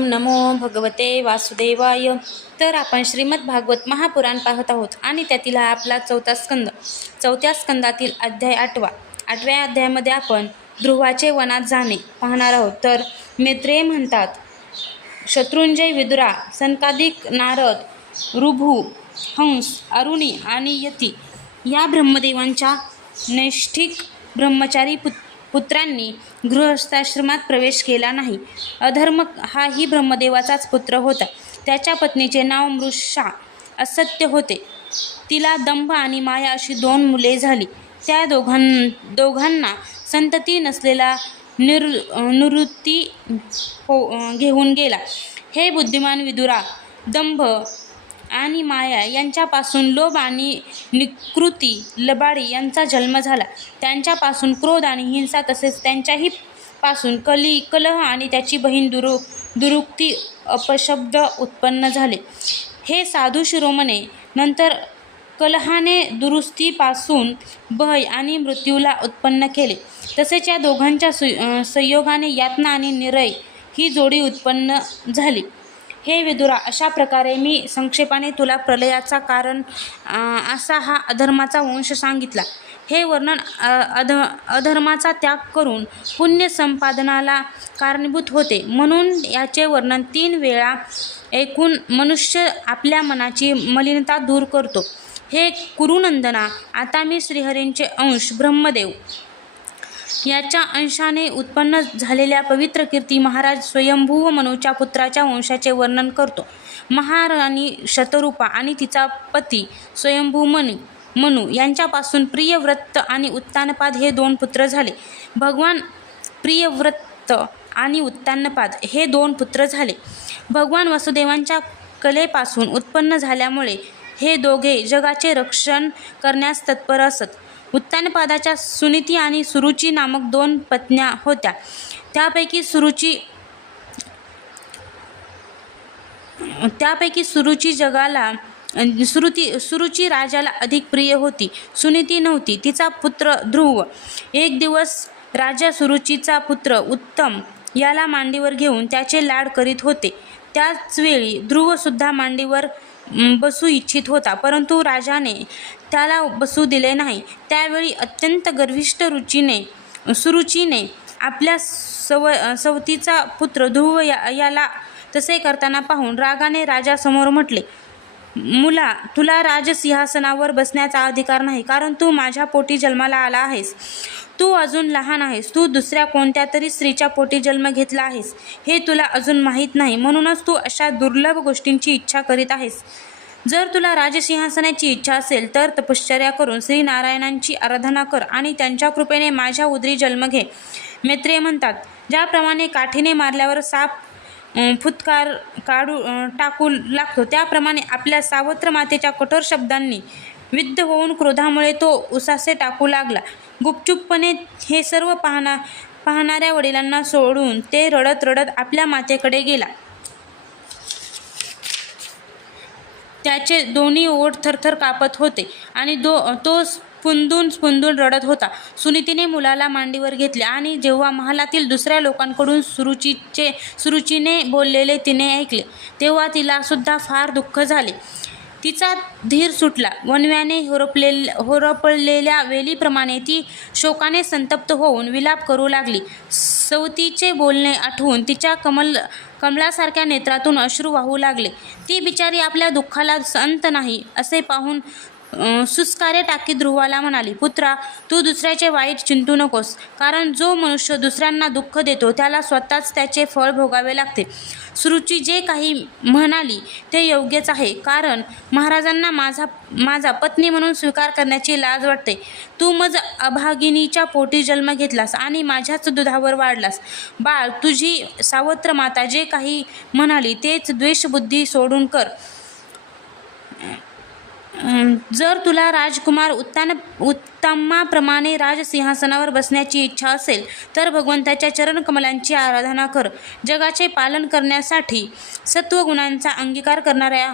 ओम नमो भगवते वासुदेवाय. तर आपण श्रीमद भागवत महापुराण पाहत आहोत आणि त्यातील हा आपला चौथा स्कंद चौथ्या स्कंदातील अध्याय आठवा. आठव्या अध्यायामध्ये आपण ध्रुवाचे वनात जाणे पाहणार आहोत. तर मैत्रेय म्हणतात शत्रुंजय विदुरा सनकादिक नारद रुभू हंस अरुणी आणि यती या ब्रह्मदेवांच्या नैष्ठिक ब्रह्मचारी पुत्र पुत्रांनी गृहस्थाश्रमात प्रवेश केला नाही. अधर्म हाही ब्रह्मदेवाचाच पुत्र होता. त्याच्या पत्नीचे नाव मृषा असत्य होते. तिला दंभ आणि माया अशी दोन मुले झाली. त्या दोघां दोघांना संतती नसलेला निर निवृत्ती हो घेऊन गेला. हे बुद्धिमान विदुरा दंभ आणि माया यांच्यापासून लोभ आणि निकृती लबाडी यांचा जन्म झाला. त्यांच्यापासून क्रोध आणि हिंसा तसेच त्यांच्याही पासून कली कलह आणि त्याची बहीण दुरु दुरुक्ती अपशब्द उत्पन्न झाले. हे साधू शिरोमणे नंतर कलहाने दुरुस्तीपासून भय आणि मृत्यूला उत्पन्न केले. तसेच या दोघांच्या सु संयोगाने यातना आणि निरय ही जोडी उत्पन्न झाली. हे विदुरा अशा प्रकारे मी संक्षेपाने तुला प्रलयाचा कारण असा हा अधर्माचा वंश सांगितला. हे वर्णन अध अधर्माचा त्याग करून पुण्य संपादनाला कारणीभूत होते. म्हणून याचे वर्णन तीन वेळा ऐकून मनुष्य आपल्या मनाची मलिनता दूर करतो. हे कुरुनंदना आता मी श्रीहरींचे अंश ब्रह्मदेव. याच्या अंशाने उत्पन्न झालेल्या पवित्र कीर्ती महाराज स्वयंभू व मनूच्या पुत्राच्या वंशाचे वर्णन करतो. महाराणी शतरूपा आणि तिचा पती स्वयंभू मनी मनू यांच्यापासून प्रियव्रत आणि उत्तानपाद हे दोन पुत्र झाले. भगवान प्रियव्रत आणि उत्तानपाद हे दोन पुत्र झाले. भगवान वसुदेवांच्या कलेपासून उत्पन्न झाल्यामुळे हे दोघे जगाचे रक्षण करण्यास तत्पर असत. उत्तानपादाच्या सुनीती आणि सुरुची नामक दोन पत्न्या होत्या. त्यापैकी सुरुची त्यापैकी सुरुची जगाला सुरुती सुरुची राजाला अधिक प्रिय होती. सुनीती नव्हती. तिचा पुत्र ध्रुव. एक दिवस राजा सुरुचीचा पुत्र उत्तम याला मांडीवर घेऊन त्याचे लाड करीत होते. त्याचवेळी ध्रुवसुद्धा मांडीवर बसू इच्छित होता. परंतु राजाने त्याला बसू दिले नाही. त्यावेळी अत्यंत गर्विष्ठ रुचीने सुरुचीने आपल्या सव सवतीचा पुत्र ध्रुव या याला तसे करताना पाहून रागाने राजासमोर म्हटले मुला तुला राजसिंहासनावर बसण्याचा अधिकार नाही कारण तू माझ्या पोटी जन्माला आला आहेस. तू अजून लहान आहेस. तू दुसऱ्या कोणत्या तरी स्त्रीच्या पोटी जन्म घेतला आहेस हे तुला अजून माहीत नाही. म्हणूनच तू अशा दुर्लभ गोष्टींची इच्छा करीत आहेस. जर तुला राजसिंहासनाची इच्छा असेल तर तपश्चर्या करून श्रीनारायणांची आराधना कर आणि त्यांच्या कृपेने माझ्या उदरी जन्म घे. मैत्रेय म्हणतात ज्याप्रमाणे काठीने मारल्यावर साप फुतकार काढू टाकू लागतो. त्याप्रमाणे आपल्या सावत्र मातेच्या कठोर शब्दांनी विद्ध होऊन क्रोधामुळे तो उसासे टाकू लागला. गुपचूपपणे हे सर्व पाहणा पाहणाऱ्या वडिलांना सोडून ते रडत रडत आपल्या मातेकडे गेला. त्याचे दोन्ही ओठ थरथर कापत होते आणि दो तो स्फुंदून स्फुंदून रडत होता. सुनीतीने मुलाला मांडीवर घेतले आणि जेव्हा महालातील दुसऱ्या लोकांकडून सुरुचीचे सुरुचीने बोललेले तिने ऐकले तेव्हा तिलासुद्धा फार दुःख झाले. तिचा धीर सुटला. वनव्याने होरपले होरपळलेल्या वेलीप्रमाणे ती शोकाने संतप्त होऊन विलाप करू लागली. सवतीचे बोलणे आठवून तिच्या कमल कमलासारख्या नेत्रातून अश्रू वाहू लागले. ती बिचारी आपल्या दुःखाला अंत नाही असे पाहून सुस्कारे टाकी ध्रुवाला म्हणाली पुत्रा तू दुसऱ्याचे वाईट चिंतू नकोस कारण जो मनुष्य दुसऱ्यांना दुःख देतो त्याला स्वतःच त्याचे फळ भोगावे लागते. सुरुची जे काही म्हणाली ते योग्यच आहे कारण महाराजांना माझा माझा पत्नी म्हणून स्वीकार करण्याची लाज वाटते. तू मज अभागिनीच्या पोटी जन्म घेतलास आणि माझ्याच दुधावर वाढलास. बाळ तुझी सावत्र माता जे काही म्हणाली तेच द्वेषबुद्धी सोडून कर. जर तुला राजकुमार उत्तान उत्तमाप्रमाणे राजसिंहासनावर बसण्याची इच्छा असेल तर भगवंताच्या चरणकमलांची आराधना कर. जगाचे पालन करण्यासाठी सत्वगुणांचा अंगीकार करणाऱ्या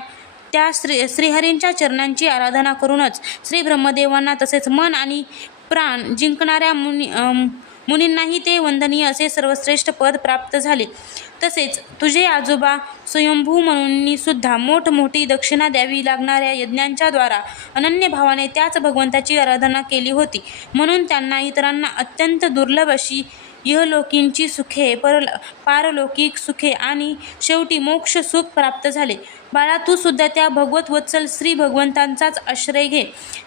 त्या श्री श्रीहरींच्या चरणांची आराधना करूनच श्री ब्रह्मदेवांना तसेच मन आणि प्राण जिंकणाऱ्या मुनी मुनींनाही ते वंदनीय असे सर्वश्रेष्ठ पद प्राप्त झाले. तसेच तुझे आजोबा स्वयंभू म्हणूननी सुद्धा मोठमोठी दक्षिणा द्यावी लागणाऱ्या यज्ञांच्या द्वारा अनन्य भावाने त्याच भगवंताची आराधना केली होती. म्हणून त्यांना इतरांना अत्यंत दुर्लभ अशी इहलोकींची सुखे पर पारलौकिक सुखे आणि शेवटी मोक्ष सुख प्राप्त झाले. बाळा तू सुद्धा त्या भगवत वत्सल श्री भगवंतांचाच आश्रय घे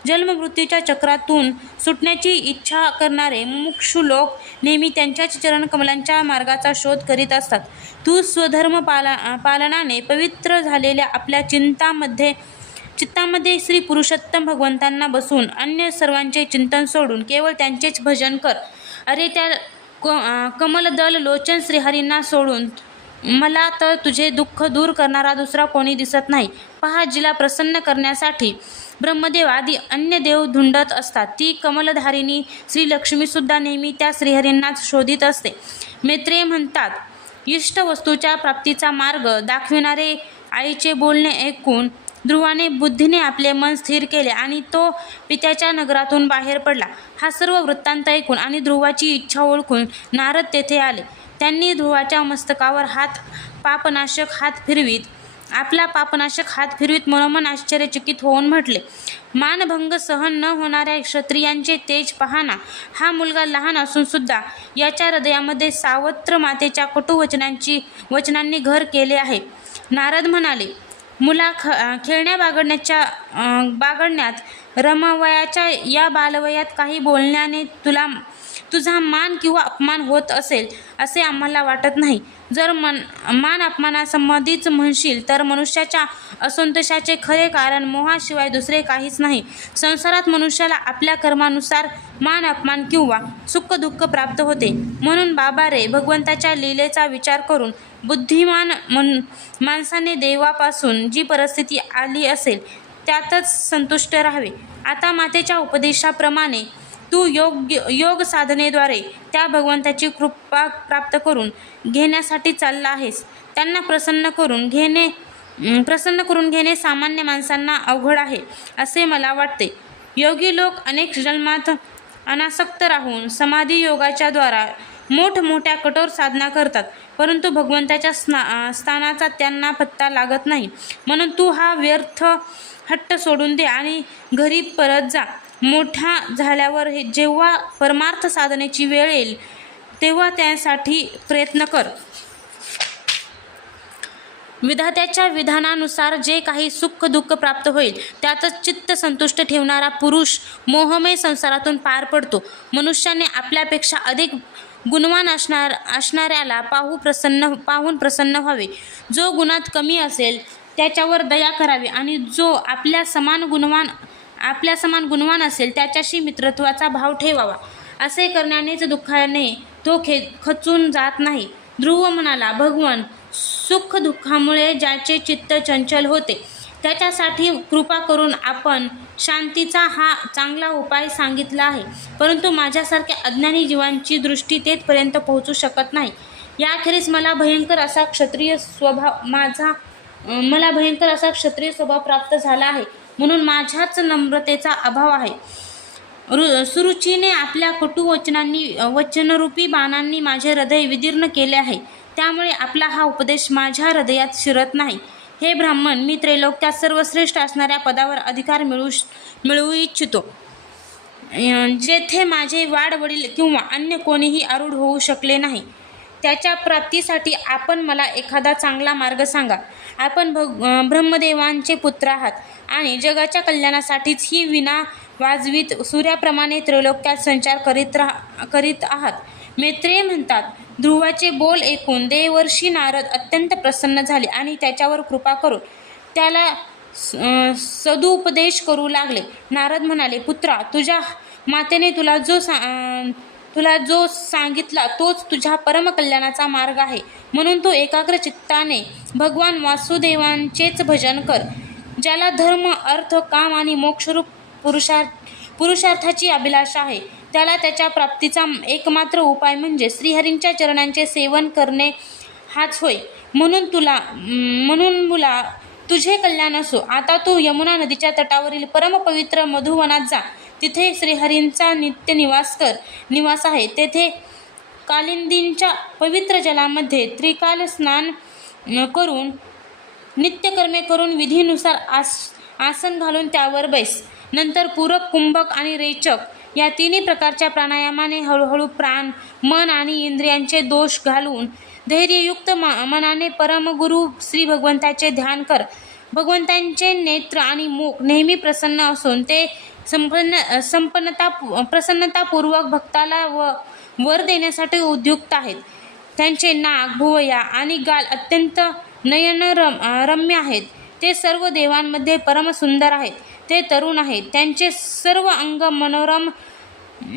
जन्ममृत्यूच्या चक्रातून सुटण्याची इच्छा करणारे मुमुक्षु लोक नेहमी त्यांच्याच चरणकमलांच्या मार्गाचा शोध करीत असतात. तू स्वधर्म पाला पालनाने पवित्र झालेल्या आपल्या चिंतामध्ये चित्तामध्ये श्री पुरुषोत्तम भगवंतांना बसून अन्य सर्वांचे चिंतन सोडून केवळ त्यांचेच भजन कर. अरे त्या क कमलदल लोचन श्रीहरींना सोडून मला तर तुझे दुःख दूर करणारा दुसरा कोणी दिसत नाही. पहा जिला प्रसन्न करण्यासाठी ब्रह्मदेव आदी अन्य देव धुंडत असतात. ती कमलधारिणी श्रीलक्ष्मीसुद्धा नेहमी त्या श्रीहरींनाच शोधित असते. मैत्रेय म्हणतात इष्ट वस्तूच्या प्राप्तीचा मार्ग दाखविणारे आईचे बोलणे ऐकून ध्रुवाने बुद्धीने आपले मन स्थिर केले आणि तो पित्याच्या नगरातून बाहेर पडला. हा सर्व वृत्तांत ऐकून आणि ध्रुवाची इच्छा ओळखून नारद तेथे आले. त्यांनी ध्रुवाच्या मस्तकावर हात पापनाशक हात फिरवीत आपला पापनाशक हात फिरवीत मनोमन आश्चर्यचकित होऊन म्हटले मानभंग सहन न होणाऱ्या क्षत्रियांचे तेज पाहणा. हा मुलगा लहान असून सुद्धा याच्या हृदयामध्ये सावत्र मातेच्या कटुवचनांची वचनांनी घर केले आहे. नारद म्हणाले मुला ख खेळण्या बागडण्याच्या बागडण्यात रमवयाच्या या बालवयात काही बोलण्याने तुला तुझा मान किंवा अपमान होत असेल असे आम्हाला वाटत नाही. जर मन मान अपमानासंबंधीच म्हणशील तर मनुष्याच्या असंतोषाचे खरे कारण मोहाशिवाय दुसरे काहीच नाही. संसारात मनुष्याला आपल्या कर्मानुसार मान अपमान किंवा सुख दुःख प्राप्त होते. म्हणून बाबा रे भगवंताच्या लीलेचा विचार करून बुद्धिमान मन माणसाने देवापासून जी परिस्थिती आली असेल त्यातच संतुष्ट राहावे. आता मातेच्या उपदेशाप्रमाणे तू योग्य योग साधनेद्वारे त्या भगवंताची कृपा प्राप्त करून घेण्यासाठी चालला आहेस. त्यांना प्रसन्न करून घेणे प्रसन्न करून घेणे सामान्य माणसांना अवघड आहे असे मला वाटते. योगी लोक अनेक जन्मात अनासक्त राहून समाधी योगाच्या द्वारा मोठमोठ्या कठोर साधना करतात परंतु भगवंताच्या स्ना स्थानाचा त्यांना पत्ता लागत नाही. म्हणून तू हा व्यर्थ हट्ट सोडून दे आणि घरी परत जा. मोठा झाल्यावर हे जेव्हा परमार्थ साधनेची वेळ येईल तेव्हा त्यासाठी प्रयत्न कर. विधात्याच्या विधानानुसार जे काही सुख दुःख प्राप्त होईल त्यातच चित्त संतुष्ट ठेवणारा पुरुष मोहमय संसारातून पार पडतो. मनुष्याने आपल्यापेक्षा अधिक गुणवान असणार असणाऱ्याला पाहू प्रसन्न पाहून प्रसन्न व्हावे. जो गुणात कमी असेल त्याच्यावर दया करावी. आणि जो आपल्या समान गुणवान आपल्या समान गुणवान असेल त्याच्याशी मित्रत्वाचा भाव ठेवावा. असे करण्यानेच दुःखाने तो खे खचून जात नाही. ध्रुव म्हणाला भगवान सुख दुःखामुळे ज्याचे चित्त चंचल होते त्याच्यासाठी कृपा करून आपण शांतीचा हा चांगला उपाय सांगितला आहे. परंतु माझ्यासारख्या अज्ञानी जीवांची दृष्टी तेथपर्यंत पोहोचू शकत नाही. याखेरीस मला भयंकर असा क्षत्रिय स्वभाव माझा मला भयंकर असा क्षत्रिय स्वभाव प्राप्त झाला आहे. म्हणून माझ्याच नम्रतेचा अभाव आहे. रु सुरुचीने आपल्या कटू वचनांनी वचनरूपी बाणांनी माझे हृदय विदीर्ण केले आहे. त्यामुळे आपला हा उपदेश माझ्या हृदयात शिरत नाही. हे ब्राह्मण मी त्रैलोक्यात सर्वश्रेष्ठ असणाऱ्या पदावर अधिकार मिळू मिळवू इच्छितो. जेथे माझे वाडवडील किंवा अन्य कोणीही आरूढ होऊ शकले नाही. त्याच्या प्राप्तीसाठी आपण मला एखादा चांगला मार्ग सांगा. आपण भग ब्रह्मदेवांचे पुत्र आहात आणि जगाच्या कल्याणासाठीच ही विना वाजवीत सूर्याप्रमाणे त्रैलोक्यात संचार करीत राहा करीत आहात. मैत्रेय म्हणतात ध्रुवाचे बोल ऐकून देवर्षी नारद अत्यंत प्रसन्न झाले आणि त्याच्यावर कृपा करून त्याला स- सदुपदेश करू लागले. नारद म्हणाले पुत्रा तुझ्या मातेने तुला जो सा तुला जो सांगितला तोच तुझ्या परमकल्याणाचा मार्ग आहे. म्हणून तू एकाग्र चित्ताने भगवान वासुदेवांचेच भजन कर ज्याला धर्म अर्थ काम आणि मोक्षरूप पुरुषार्थ पुरुषार्थाची अभिलाषा आहे. त्याला त्याच्या प्राप्तीचा एकमात्र उपाय म्हणजे श्रीहरींच्या चरणांचे सेवन करणे हाच होय. म्हणून तुला म्हणून मुला तुझे कल्याण असो. आता तू यमुना नदीच्या तटावरील परमपवित्र मधुवनात जा. तिथे श्रीहरींचा नित्य निवास कर निवास आहे. तेथे कालिंदींच्या पवित्र जलामध्ये त्रिकाल स्नान करून नित्यकर्मे करून विधीनुसार आस आसन घालून त्यावर बैस. नंतर पूरक कुंभक आणि रेचक या तिन्ही प्रकारच्या प्राणायामाने हळूहळू प्राण मन आणि इंद्रियांचे दोष घालून धैर्ययुक्त मनाने परमगुरु श्री भगवंताचे ध्यान कर. भगवंतांचे नेत्र आणि मुख नेहमी प्रसन्न असून ते संपन्न संपन्नता प्रसन्नतापूर्वक भक्ताला व वर देण्यासाठी उद्युक्त आहेत. त्यांचे नाक भुवया आणि गाल अत्यंत नयन रम रम्य आहेत. ते सर्व देवांमध्ये परमसुंदर आहेत. ते तरुण आहेत. त्यांचे सर्व अंग मनोरम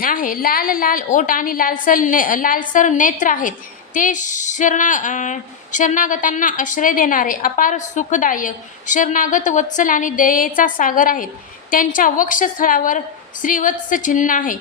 आहे. लाल लाल ओट आणि लालसर ने लालसर नेत्र आहेत. ते शरणा शरणागतांना आश्रय देणारे अपार सुखदायक शरणागत वत्सल आणि दयेचा सागर आहेत. त्यांच्या वक्षस्थळावर श्रीवत्स चिन्ह आहे.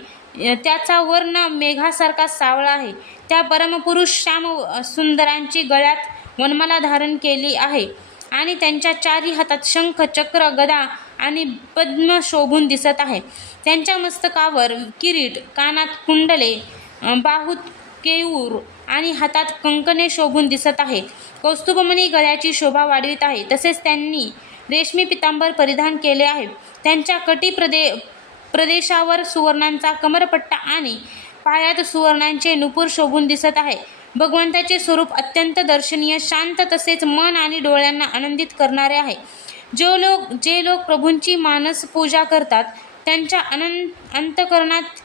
त्याचा वर्ण मेघासारखा सावळा आहे. त्या परमपुरुष श्याम सुंदरांची गळ्यात वनमाला धारण केली आहे आणि त्यांच्या चारी हातात शंख चक्र गदा आणि पद्म शोभून दिसत आहे. त्यांच्या मस्तकावर किरीट कानात कुंडले बाहूत केऊर आणि हातात कंकणे शोभून दिसत आहे. कौस्तुभमणी गळ्याची शोभा वाढवित आहे. तसेच त्यांनी रेशमी पितांबर परिधान केले आहे. त्यांच्या कटी प्रदे प्रदेशावर सुवर्णांचा कमरपट्टा आणि पायात सुवर्णांचे नुपूर शोभून दिसत आहे. भगवंताचे स्वरूप अत्यंत दर्शनीय शांत तसेच मन आणि डोळ्यांना आनंदित करणारे आहे. जो लोक जे लोक प्रभूंची मानस पूजा करतात त्यांच्या अनंत अंतकरणात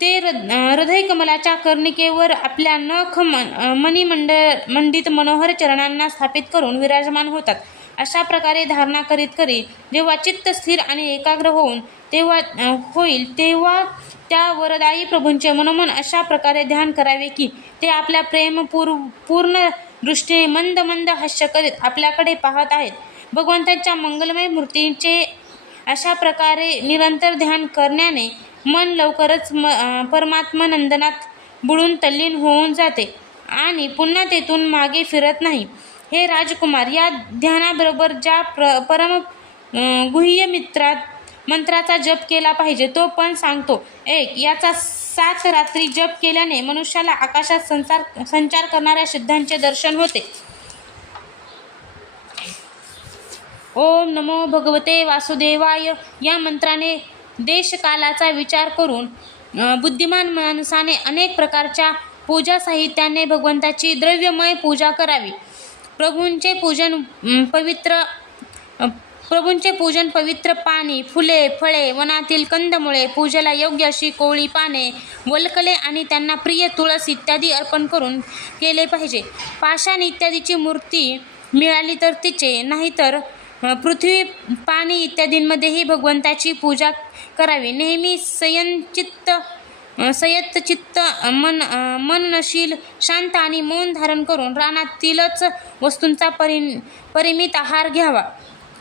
ते हृद हृदय कमलाच्या कर्णिकेवर आपल्या नख मन मणिमंड मंडित मनोहर चरणांना स्थापित करून विराजमान होतात. अशा प्रकारे धारणा करीत करी जेव्हा चित्त स्थिर आणि एकाग्र होऊन तेव्हा होईल तेव्हा त्या वरदायी प्रभूंचे मनोमन अशा प्रकारे ध्यान करावे की ते आपल्या प्रेमपूर पूर्ण दृष्टीने मंद मंद हास्य करीत आपल्याकडे पाहत आहेत. भगवंताच्या मंगलमय मूर्तींचे अशा प्रकारे निरंतर ध्यान करण्याने मन लवकरच म परमात्मा नंदनात बुडून तल्लीन होऊन जाते आणि पुन्हा तेथून मागे फिरत नाही. हे राजकुमार या ध्यानाबरोबर ज्या प्र परम गुह्य मित्रात मंत्राचा जप केला पाहिजे तो पण सांगतो. एक याचा सात रात्री जप केल्याने मनुष्याला आकाशात संसार संचार करणाऱ्या सिद्धांचे दर्शन होते. ओम नमो भगवते वासुदेवाय. या मंत्राने देशकालाचा विचार करून बुद्धिमान माणसाने अनेक प्रकारच्या पूजा साहित्याने भगवंताची द्रव्यमय पूजा करावी. प्रभूंचे पूजन पवित्र प्रभूंचे पूजन पवित्र पाणी फुले फळे वनातील कंदमुळे पूजेला योग्य अशी कोवळी पाने वलकले आणि त्यांना प्रिय तुळस इत्यादी अर्पण करून केले पाहिजे. पाषाण इत्यादीची मूर्ती मिळाली तर तिचे नाहीतर पृथ्वी पाणी इत्यादींमध्येही भगवंताची पूजा करावी. नेहमी संयनचित्त संयत चित्त मन मननशील शांत आणि मौन धारण करून रानातीलच वस्तूंचा परि परिमित आहार घ्यावा.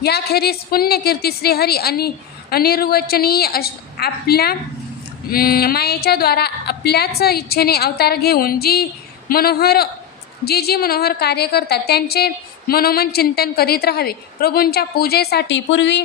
याखेरीज पुण्यकीर्ती श्रीहरी आणि अनिर्वचनीय अश आपल्या मायेच्या द्वारा आपल्याच इच्छेने अवतार घेऊन जी मनोहर जी जी मनोहर कार्य करतात त्यांचे मनोमन चिंतन करीत राहावे. प्रभूंच्या पूजेसाठी पूर्वी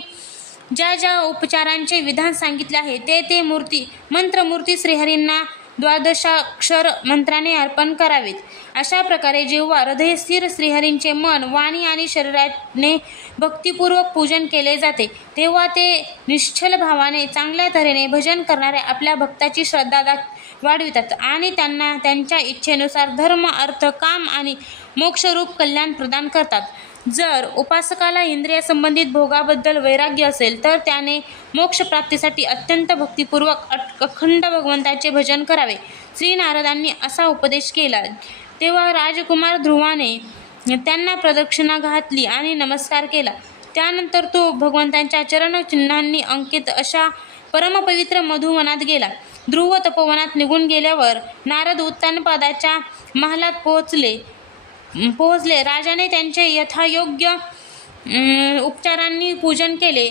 ज्या ज्या उपचारांचे विधान सांगितले आहे ते ते मूर्ती मंत्रमूर्ती श्रीहरींना द्वादशाक्षर मंत्राने अर्पण करावेत. अशा प्रकारे जेव्हा हृदय स्थिर श्रीहरींचे मन वाणी आणि शरीराने भक्तिपूर्वक पूजन केले जाते तेव्हा ते निश्चल भावाने चांगल्या तऱ्हेने भजन करणाऱ्या आपल्या भक्ताची श्रद्धा वाढवितात आणि त्यांना त्यांच्या इच्छेनुसार धर्म अर्थ काम आणि मोक्षरूप कल्याण प्रदान करतात. जर उपासकाला इंद्रियासंबंधित भोगाबद्दल वैराग्य असेल तर त्याने मोक्षप्राप्तीसाठी अत्यंत भक्तिपूर्वक अट- अखंड भगवंताचे भजन करावे. श्री नारदांनी असा उपदेश केला. तेव्हा राजकुमार ध्रुवाने त्यांना प्रदक्षिणा घातली आणि नमस्कार केला. त्यानंतर तो भगवंतांच्या चरणचिन्हांनी अंकित अशा परमपवित्र मधुवनात गेला. ध्रुव तपोवनात निघून गेल्यावर नारद उत्तानपादाच्या महालात पोहोचले. पोहोचले राजाने त्यांचे यथायोग्य उपचारांनी पूजन केले.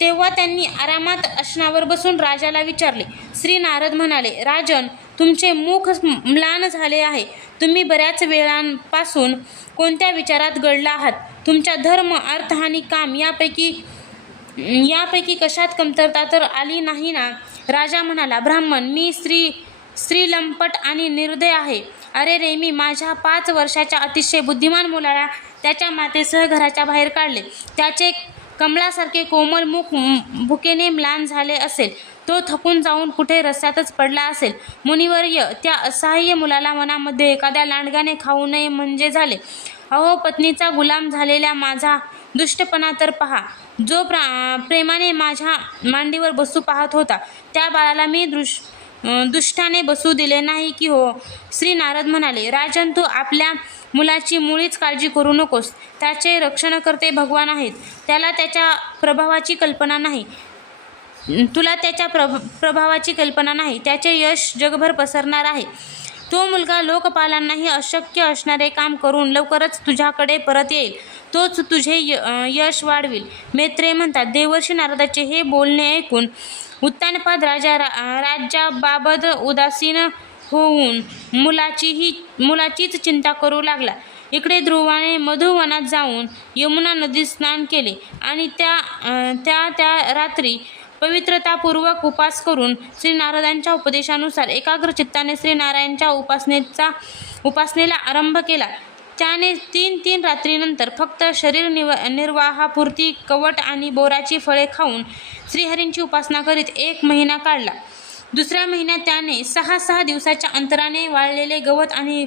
तेव्हा त्यांनी आरामात असनावर बसून राजाला विचारले. श्री नारद म्हणाले राजन तुमचे मुख म्लान झाले आहे. तुम्ही बऱ्याच वेळांपासून कोणत्या विचारात गडला आहात? तुमच्या धर्म अर्थ आणि काम यापैकी यापैकी कशात कमतरता तर आली नाही ना? राजा म्हणाला ब्राह्मण मी स्त्री स्त्रीलंपट आणि निर्दय आहे. अरे रे मी माझ्या पाच वर्षाच्या अतिशय बुद्धिमान मुलाला त्याच्या मातेसह घराच्या बाहेर काढले. त्याचे कमलासारखे कोमल मुख भुकेने म्लान झाले असेल. तो थकून जाऊन कुठे रस्त्यातच पडला असेल. मुनिवर्य त्या असहाय्य मुलाला मनामध्ये एखाद्या लांडग्याने खाऊ नये म्हणजे झाले. अहो पत्नीचा गुलाम झालेला माझा दुष्टपणा तर पहा. जो प्रा प्रेमाने माझ्या मांडीवर बसू पाहत होता त्या बाळाला मी दृश दुष्टाने बसू दिले नाही की हो? श्री नारद म्हणाले राजन तू आपल्या मुलाची मुळीच काळजी करू नकोस. त्याचे रक्षणकर्ते भगवान आहेत. त्याला त्याच्या प्रभावाची कल्पना नाही. तुला त्याच्या प्रभ प्रभावाची कल्पना नाही. त्याचे यश जगभर पसरणार आहे. तो मुलगा लोकपालांनाही अशक्य असणारे काम करून लवकरच तुझ्याकडे परत येईल. तोच तुझे य यश वाढविल. मेत्रे म्हणतात देवर्षी नारदाचे हे बोलणे ऐकून उत्तानपाद राजा रा राज्याबाबत उदासीन होऊन मुलाचीही मुलाचीच चिंता करू लागला. इकडे ध्रुवाने मधुवनात जाऊन यमुना नदीत स्नान केले आणि त्या त्या त्या रात्री पवित्रतापूर्वक उपास करून श्री नारदांच्या उपदेशानुसार एकाग्र चित्ताने श्री नारायणच्या उपासनेचा उपासनेला आरंभ केला. त्याने तीन तीन रात्रीनंतर फक्त शरीर निव निर्वाहापुरती कवट आणि बोराची फळे खाऊन श्रीहरींची उपासना करीत एक महिना काढला. दुसऱ्या महिन्यात त्याने सहा सहा दिवसाच्या अंतराने वाळलेले गवत आणि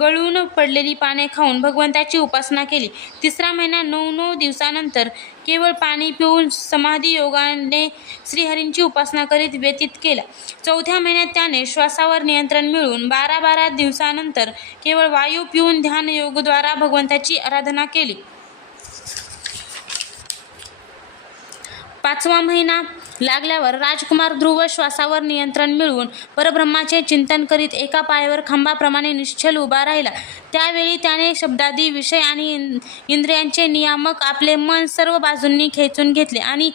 गळून पडलेली पाने खाऊन भगवंताची उपासना केली. तिसरा महिना नऊ नऊ दिवसानंतर केवळ पाणी पिऊन समाधी योगाने श्रीहरींची उपासना करीत व्यतीत केला. चौथ्या महिन्यात त्याने श्वासावर नियंत्रण मिळवून बारा बारा दिवसानंतर केवळ वायू पिऊन ध्यान योगद्वारा भगवंताची आराधना केली. पाचवा महिना लागल्यावर राजकुमार ध्रुव श्वासावर नियंत्रण मिळवून परब्रह्माचे चिंतन करीत एका पायावर खांबाप्रमाणे निश्चल उभा राहिला. त्यावेळी त्याने शब्दादी विषय आणि इंद्रियांचे नियामक आपले मन सर्व बाजूंनी खेचून घेतले आणि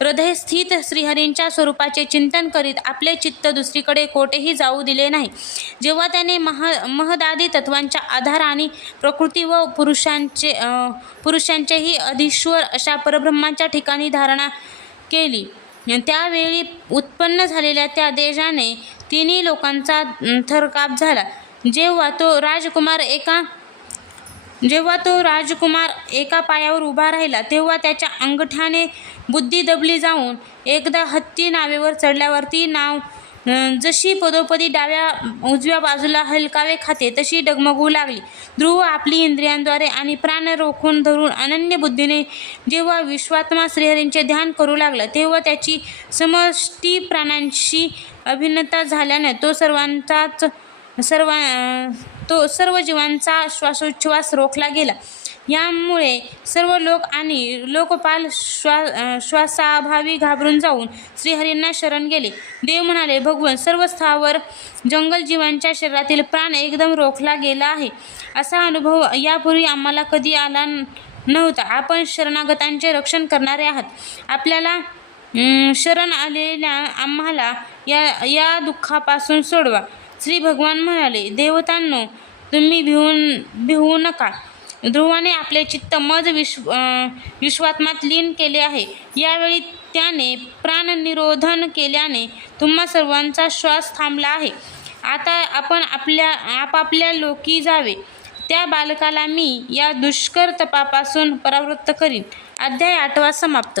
हृदयस्थित श्रीहरींच्या स्वरूपाचे चिंतन करीत आपले चित्त दुसरीकडे कोठेही जाऊ दिले नाही. जेव्हा त्याने मह महदादी तत्वांच्या आधार आणि प्रकृती व पुरुषांचे पुरुषांचेही अधिश्वर अशा परब्रह्मांच्या ठिकाणी धारणा केली. त्यावेळी उत्पन्न झालेल्या त्या देशाने तिन्ही लोकांचा थरकाप झाला. जेव्हा तो राजकुमार एका जेव्हा तो राजकुमार एका पायावर उभा राहिला तेव्हा त्याच्या अंगठ्याने बुद्धी दबली जाऊन एकदा हत्ती नावेवर चढल्यावर ती नाव जशी पदोपदी डाव्या उजव्या बाजूला हलकावे खाते तशी डगमगू लागली. ध्रुव आपली इंद्रियांद्वारे आणि प्राण रोखून धरून अनन्य बुद्धीने जेव्हा विश्वात्मा श्रीहरींचे ध्यान करू लागला तेव्हा त्याची समष्टी प्राणांशी अभिन्नता झाल्याने तो सर्वांचाच सर्व तो सर्व जीवांचा श्वासोच्छ्वास रोखला गेला. यामुळे सर्व लोक आणि लोकपाल श्वा श्वासाभावी घाबरून जाऊन श्रीहरींना शरण गेले. देव म्हणाले भगवन सर्व स्थावर जंगल जीवांच्या शरीरातील प्राण एकदम रोखला गेला आहे. असा अनुभव यापूर्वी आम्हाला कधी आला नव्हता. आपण शरणागतांचे रक्षण करणारे आहात. आपल्याला शरण आलेल्या आम्हाला या या दुःखापासून सोडवा. श्री भगवान म्हणाले देवतांनो तुम्ही भिवून भिवू नका. ध्रुवाने आपले चित्त मज विश्व विश्वात्मात लीन केले आहे. यावेळी त्याने प्राणनिरोधन केल्याने तुम्हा सर्वांचा श्वास थांबला आहे. आता आपण आपल्या आपापल्या लोकी जावे. त्या बालकाला मी या दुष्कर तपापासून परावृत्त करीन. अध्याय आठवा समाप्त.